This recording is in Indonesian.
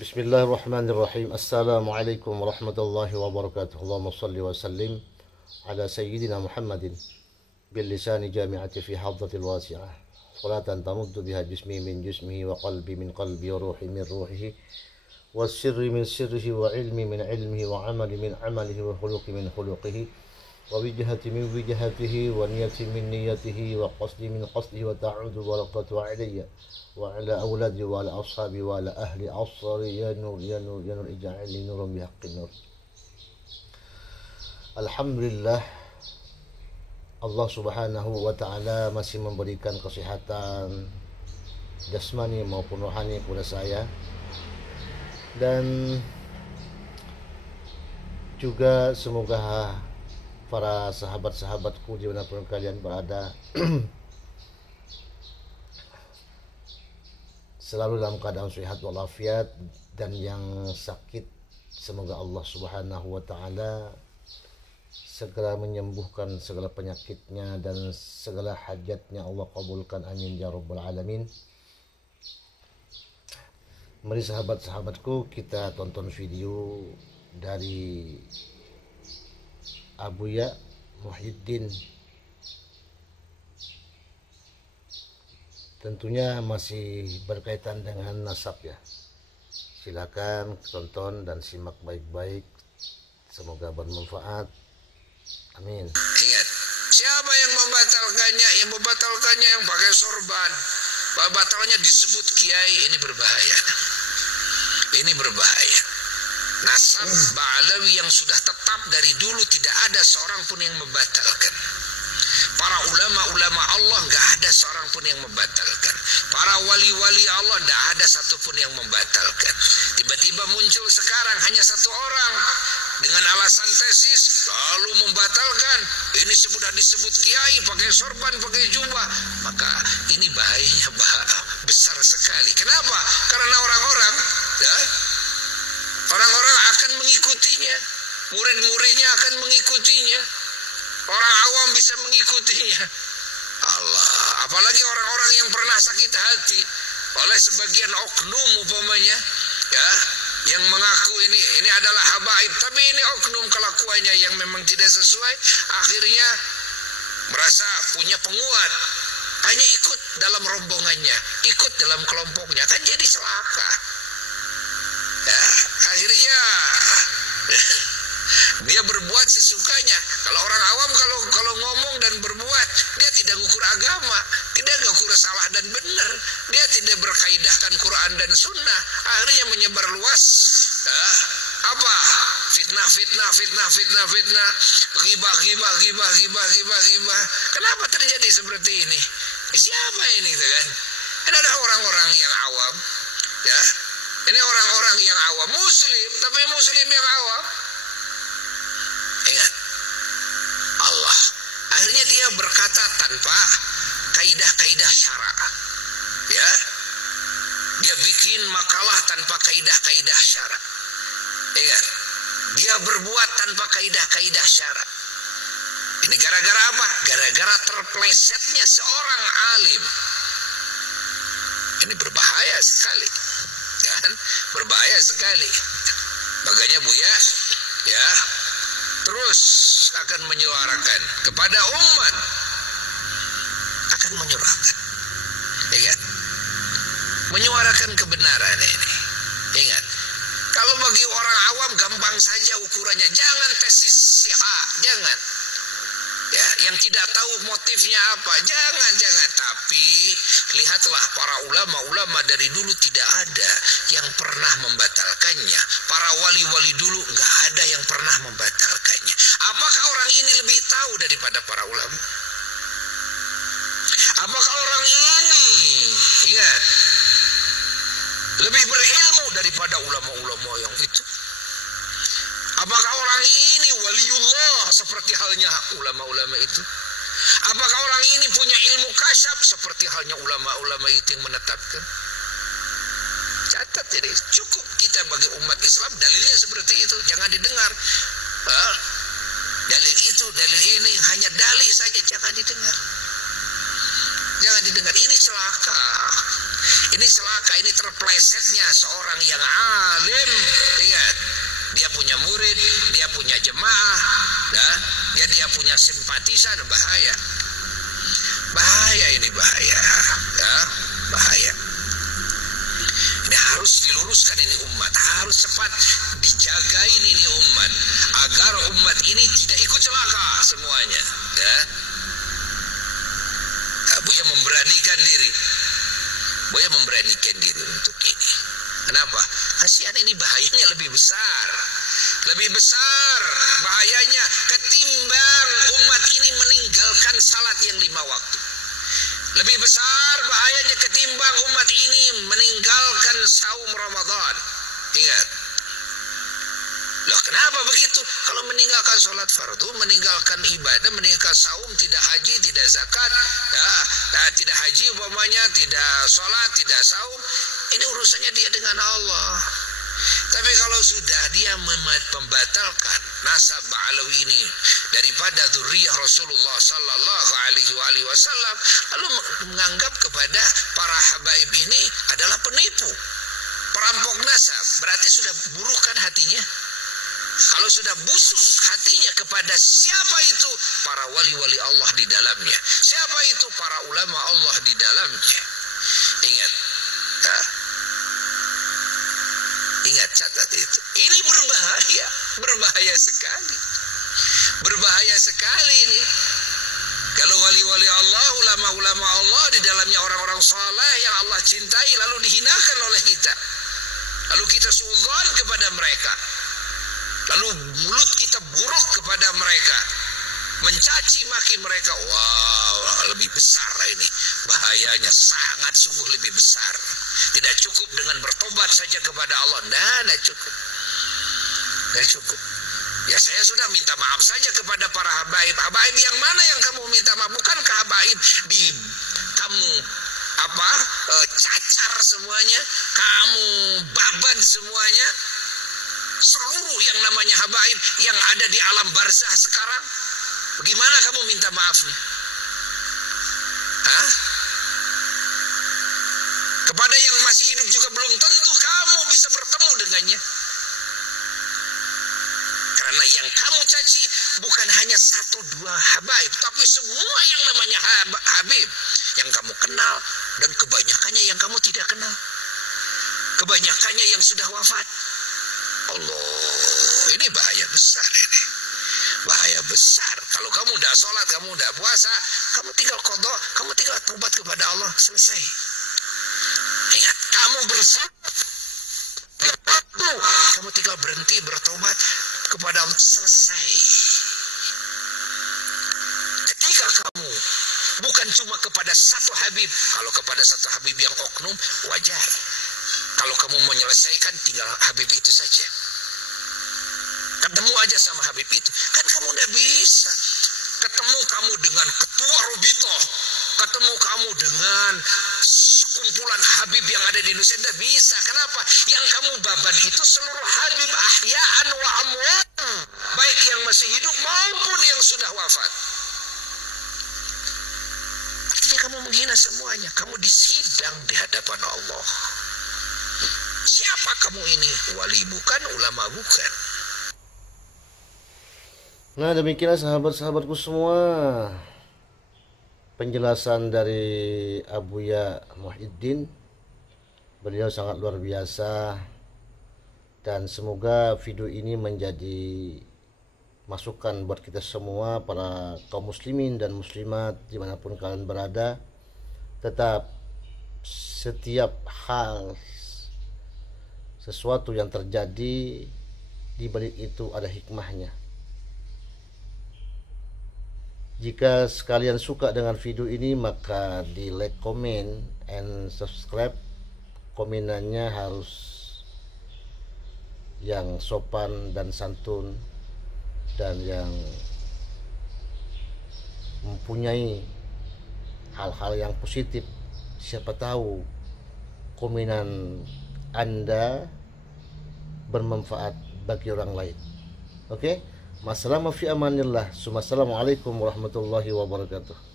Bismillahirrahmanirrahim. Assalamualaikum warahmatullahi wabarakatuh. Allahumma salli wa sallim ala sayyidina Muhammadin bil lisani jami'ati fi hadratil wasi'ah. Salatan tamuddu biha jismi min jismihi wa qalbi min qalbi wa ruhi min ruhihi wa sirri min sirrihi wa ilmi min ilmihi wa amali min amalihi wa khuluqi min khuluqihi wa wijhati min wijhatihi wa niyati min niyatihi wa qasdi min qasdihi wa ta'udu barakatuhu alayya wa ala awladi wa ala ashabi wa ala ahli asri ya nur ya nur ya nur ij'alni nuran bihaqqin nur. Alhamdulillah, Allah subhanahu wa ta'ala masih memberikan kesehatan jasmani maupun rohani kepada saya, dan juga semoga para sahabat-sahabatku dimanapun kalian berada selalu dalam keadaan sehat walafiat, dan yang sakit semoga Allah subhanahu wa ta'ala segera menyembuhkan segala penyakitnya dan segala hajatnya Allah kabulkan, amin ya rabbal alamin. Mari sahabat-sahabatku, kita tonton video dari Abuya Muhyiddin. Tentunya masih berkaitan dengan nasab ya. Silakan tonton dan simak baik-baik. Semoga bermanfaat. Amin. Ingat, siapa yang membatalkannya? Yang membatalkannya yang pakai sorban. Batalnya disebut kiai, ini berbahaya. Ini berbahaya. Nasab Ba'alawi yang sudah tetap dari dulu tidak ada seorang pun yang membatalkan. Para ulama-ulama Allah nggak ada seorang pun yang membatalkan. Para wali-wali Allah nggak ada satupun yang membatalkan. Tiba-tiba muncul sekarang hanya satu orang dengan alasan tesis lalu membatalkan. Ini sudah disebut kiai pakai sorban, pakai jubah. Maka ini bahayanya besar sekali. Kenapa? Karena orang-orang akan mengikutinya, murid-muridnya akan mengikutinya, orang awam bisa mengikutinya. Allah, apalagi orang-orang yang pernah sakit hati oleh sebagian oknum umpamanya, ya, yang mengaku ini adalah habaib, tapi ini oknum kelakuannya yang memang tidak sesuai, akhirnya merasa punya penguat, hanya ikut dalam rombongannya, ikut dalam kelompoknya, kan jadi celaka. Ya, akhirnya dia berbuat sesukanya. Kalau orang awam kalau ngomong dan berbuat, dia tidak ngukur agama, tidak ngukur salah dan benar, dia tidak berkaidahkan Quran dan Sunnah, akhirnya menyebar luas apa? Fitnah, ghibah. Kenapa terjadi seperti ini? Siapa ini, kan? Ini ada orang-orang yang awam, ya. Ini orang-orang yang awam, muslim, tapi muslim yang awam. Ingat, Allah akhirnya dia berkata tanpa kaidah-kaidah syara, ya. Dia bikin makalah tanpa kaidah-kaidah syara. Ingat, dia berbuat tanpa kaidah-kaidah syara. Ini gara-gara apa? Gara-gara terplesetnya seorang alim. Ini berbahaya sekali, kan? Berbahaya sekali. Makanya Buya, ya, terus akan menyuarakan kepada umat, akan menyuarakan, ingat, menyuarakan kebenaran ini. Ingat, kalau bagi orang awam gampang saja ukurannya, jangan tesis si A, jangan, ya, yang tidak tahu motifnya apa, jangan, tapi lihatlah para ulama dari dulu tidak ada yang pernah membatalkannya. Para wali-wali dulu nggak ada yang pernah membatalkannya. Apakah orang ini lebih tahu daripada para ulama? Apakah orang ini, ingat, lebih berilmu daripada ulama-ulama yang itu? Apakah orang ini waliullah seperti halnya ulama-ulama itu? Apakah orang ini punya ilmu kasyaf seperti halnya ulama-ulama itu yang menetapkan? Catat ini, cukup kita bagi umat Islam dalilnya seperti itu, jangan didengar. Dalil itu, dalil ini, hanya dalil saja, jangan didengar. Jangan didengar, ini celaka. Ini celaka, ini terplesetnya seorang yang alim. Ingat, dia punya murid, dia punya jemaah, ya, dia punya simpatisan. Bahaya. Bahaya ini, bahaya. Ya, bahaya. Ini harus diluruskan ini umat, harus cepat dijagain ini umat agar umat ini tidak ikut celaka semuanya. Ya. Buya memberanikan diri. Buya memberanikan diri untuk ini. Kenapa? Kasihan, ini bahayanya lebih besar. Lebih besar bahayanya ketimbang umat ini meninggalkan salat yang 5 waktu. Lebih besar bahayanya ketimbang umat ini meninggalkan saum Ramadan. Ingat. Loh, kenapa begitu? Kalau meninggalkan sholat fardu, meninggalkan ibadah, meninggalkan saum, tidak haji, tidak zakat, tidak haji umpamanya, tidak sholat, tidak saum, ini urusannya dia dengan Allah. Tapi kalau sudah dia membatalkan nasab Alawi ini daripada dzurriyyah Rasulullah sallallahu alaihi wasallam, lalu menganggap kepada para habaib ini adalah penipu, perampok nasab, berarti sudah buruk kan hatinya. Kalau sudah busuk hatinya kepada siapa itu? Para wali-wali Allah di dalamnya. Siapa itu? Para ulama Allah di dalamnya. Ingat. Ingat, catat itu. Ini berbahaya. Berbahaya sekali. Berbahaya sekali ini. Kalau wali-wali Allah, ulama-ulama Allah di dalamnya orang-orang saleh yang Allah cintai lalu dihinakan oleh kita. Lalu kita suudzon kepada mereka. Lalu mulut kita buruk kepada mereka, mencaci maki mereka. Wow, lebih besar ini bahayanya, sangat sungguh lebih besar. Tidak cukup dengan bertobat saja kepada Allah. Tidak cukup. Tidak cukup. Ya, saya sudah minta maaf saja kepada para habaib. Habaib yang mana yang kamu minta maaf? Bukankah habaib di kamu cacar semuanya, kamu baban semuanya? Seluruh yang namanya habaib yang ada di alam barzah sekarang, bagaimana kamu minta maafnya? Kepada yang masih hidup juga belum tentu kamu bisa bertemu dengannya. Karena yang kamu caci bukan hanya 1-2 habaib, tapi semua yang namanya habib yang kamu kenal, dan kebanyakannya yang kamu tidak kenal, kebanyakannya yang sudah wafat. Allah, ini bahaya besar ini. Bahaya besar. Kalau kamu tidak sholat, kamu tidak puasa, kamu tinggal qadha, kamu tinggal taubat kepada Allah, selesai. Ingat, kamu bersalah, kamu tinggal berhenti bertobat kepada Allah, selesai. Ketika kamu bukan cuma kepada satu habib, kalau kepada satu habib yang oknum, wajar. Kalau kamu menyelesaikan, tinggal habib itu saja. Ketemu aja sama habib itu. Kan kamu tidak bisa. Ketemu kamu dengan ketua Rubitoh, ketemu kamu dengan kumpulan habib yang ada di Indonesia, tidak bisa. Kenapa? Yang kamu baban itu seluruh habib ahya'an wa amwat, baik yang masih hidup maupun yang sudah wafat. Artinya kamu menghina semuanya. Kamu disidang di hadapan Allah. Siapa kamu ini? Wali bukan, ulama bukan. Nah, demikianlah sahabat-sahabatku semua, penjelasan dari Abuya Muhyiddin. Beliau sangat luar biasa, dan semoga video ini menjadi masukan buat kita semua, para kaum muslimin dan muslimat dimanapun kalian berada. Tetap setiap hal, sesuatu yang terjadi, di balik itu ada hikmahnya. Jika sekalian suka dengan video ini, maka di like, comment, and subscribe. Komenannya harus yang sopan dan santun, dan yang mempunyai hal-hal yang positif. Siapa tahu komenan Anda bermanfaat bagi orang lain. Oke? Massalamu fi amanillah. Assalamualaikum warahmatullahi wabarakatuh.